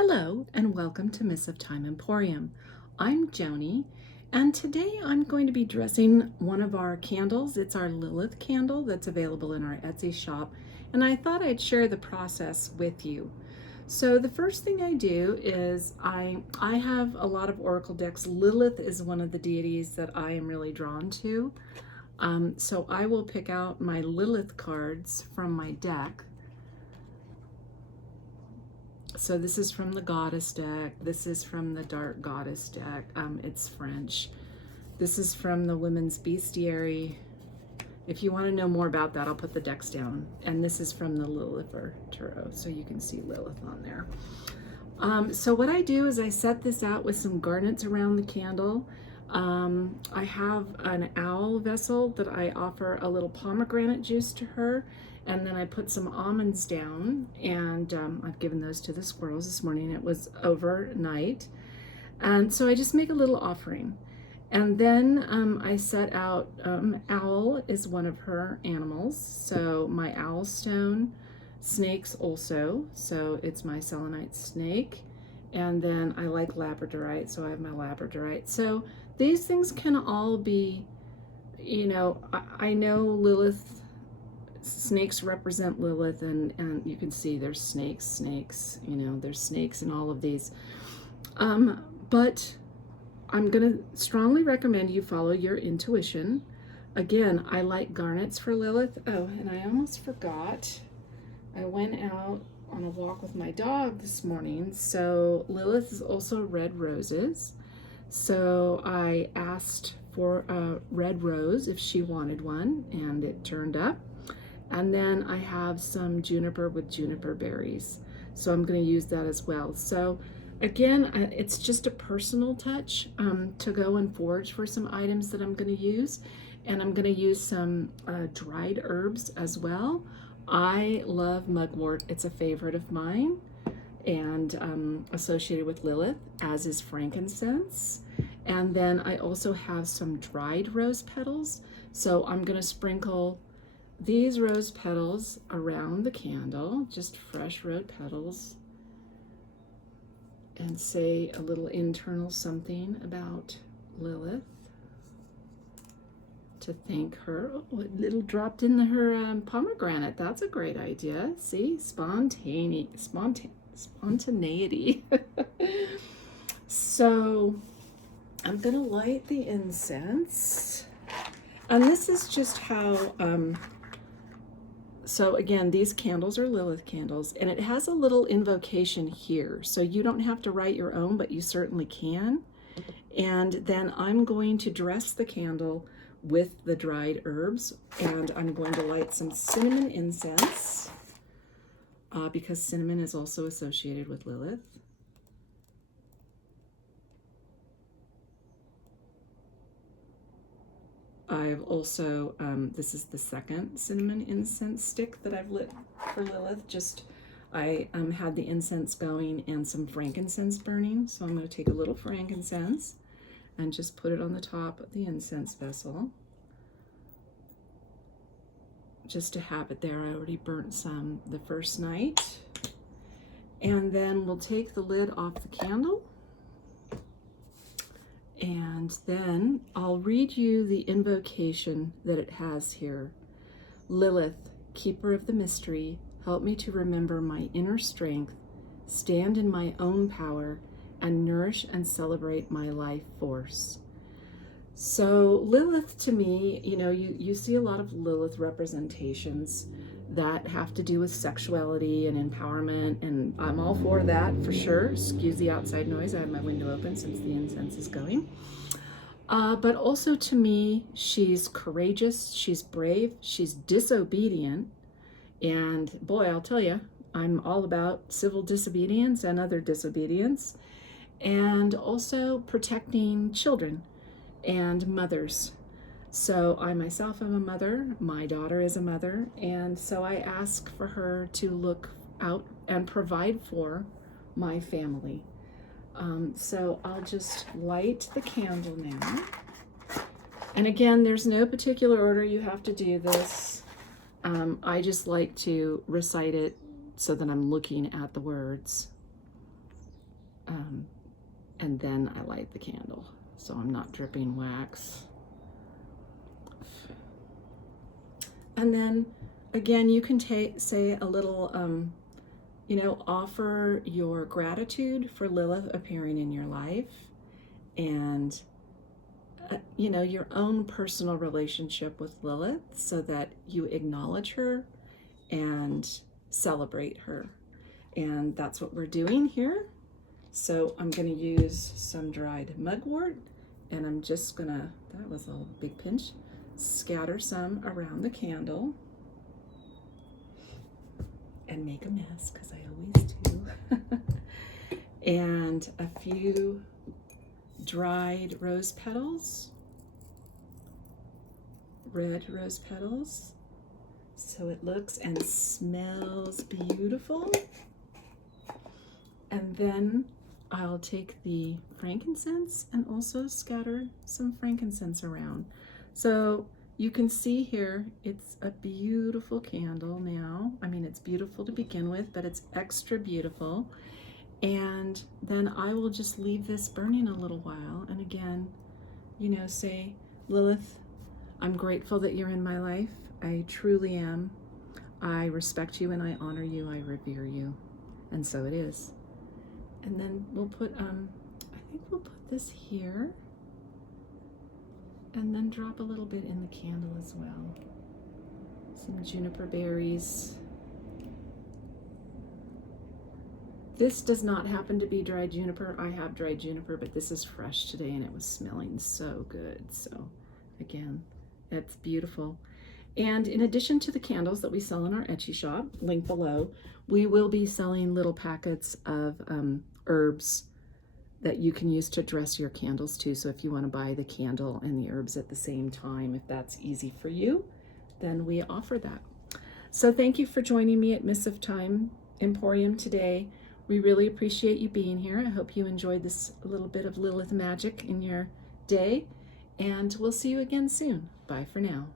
Hello and welcome to Miss of Time Emporium. I'm Joni, and today I'm going to be dressing one of our candles. It's our Lilith candle that's available in our Etsy shop, and I thought I'd share the process with you. So the first thing I do is I have a lot of oracle decks. Lilith is one of the deities that I am really drawn to. So I will pick out my Lilith cards from my deck. So this is from the Goddess deck. This is from the Dark Goddess deck. It's French. This is from the Women's Bestiary. If you want to know more about that, I'll put the decks down. And this is from the Lilifer tarot, so you can see Lilith on there. So what I do is I set this out with some garnets around the candle. I have an owl vessel that I offer a little pomegranate juice to her, and then I put some almonds down, and I've given those to the squirrels this morning. It was overnight, and so I just make a little offering. And then I set out, owl is one of her animals, so my owl stone, snakes also, so it's my selenite snake. And then I like labradorite, so I have my labradorite. So these things can all be, you know, I know Lilith, snakes represent Lilith, and you can see there's snakes, you know, there's snakes in all of these. But I'm gonna strongly recommend you follow your intuition. Again, I like garnets for Lilith. Oh, and I almost forgot. I went out on a walk with my dog this morning. So Lilith is also red roses. So I asked for a red rose if she wanted one, and it turned up. And then I have some juniper with juniper berries. So I'm going to use that as well. So again, it's just a personal touch to go and forage for some items that I'm going to use. And I'm going to use some dried herbs as well. I love mugwort. It's a favorite of mine, and associated with Lilith, as is frankincense. And then I also have some dried rose petals. So I'm going to sprinkle these rose petals around the candle, just fresh rose petals, and say a little internal something about Lilith to thank her. Oh, a little dropped in her pomegranate. That's a great idea. See, spontaneity. So I'm gonna light the incense, and this is just how so again, these candles are Lilith candles, and it has a little invocation here, so you don't have to write your own, but you certainly can. And then I'm going to dress the candle with the dried herbs, and I'm going to light some cinnamon incense because cinnamon is also associated with Lilith. I've also, this is the second cinnamon incense stick that I've lit for Lilith. Just, I had the incense going and some frankincense burning. So I'm going to take a little frankincense and just put it on the top of the incense vessel, just to have it there. I already burnt some the first night. And then we'll take the lid off the candle, and then I'll read you the invocation that it has here. Lilith, keeper of the mystery, help me to remember my inner strength, stand in my own power, and nourish and celebrate my life force. So Lilith, to me, you know, you see a lot of Lilith representations that have to do with sexuality and empowerment, and I'm all for that for sure. Excuse the outside noise. I have my window open since the incense is going. But also to me, she's courageous, she's brave, she's disobedient, and boy, I'll tell you, I'm all about civil disobedience and other disobedience, and also protecting children and mothers. So I myself am a mother, my daughter is a mother, and so I ask for her to look out and provide for my family. So I'll just light the candle now. And again, there's no particular order you have to do this. I just like to recite it so that I'm looking at the words. and then I light the candle, so I'm not dripping wax. And then again, you can say a little, you know, offer your gratitude for Lilith appearing in your life, and you know, your own personal relationship with Lilith, so that you acknowledge her and celebrate her. And that's what we're doing here. So I'm going to use some dried mugwort, and I'm just going to, that was a big pinch, scatter some around the candle and make a mess, because I always do. And a few dried rose petals, red rose petals, so it looks and smells beautiful. And then I'll take the frankincense and also scatter some frankincense around. So you can see here, it's a beautiful candle now. I mean, it's beautiful to begin with, but it's extra beautiful. And then I will just leave this burning a little while. And again, you know, say, Lilith, I'm grateful that you're in my life. I truly am. I respect you and I honor you. I revere you. And so it is. And then we'll put, I think we'll put this here, and then drop a little bit in the candle as well. Some juniper berries. This does not happen to be dried juniper. I have dried juniper, but this is fresh today and it was smelling so good. So again, it's beautiful. And in addition to the candles that we sell in our Etsy shop, link below, we will be selling little packets of herbs that you can use to dress your candles too. So if you want to buy the candle and the herbs at the same time, if that's easy for you, then we offer that. So thank you for joining me at Miss of Time Emporium today. We really appreciate you being here. I hope you enjoyed this little bit of Lilith magic in your day, and we'll see you again soon. Bye for now.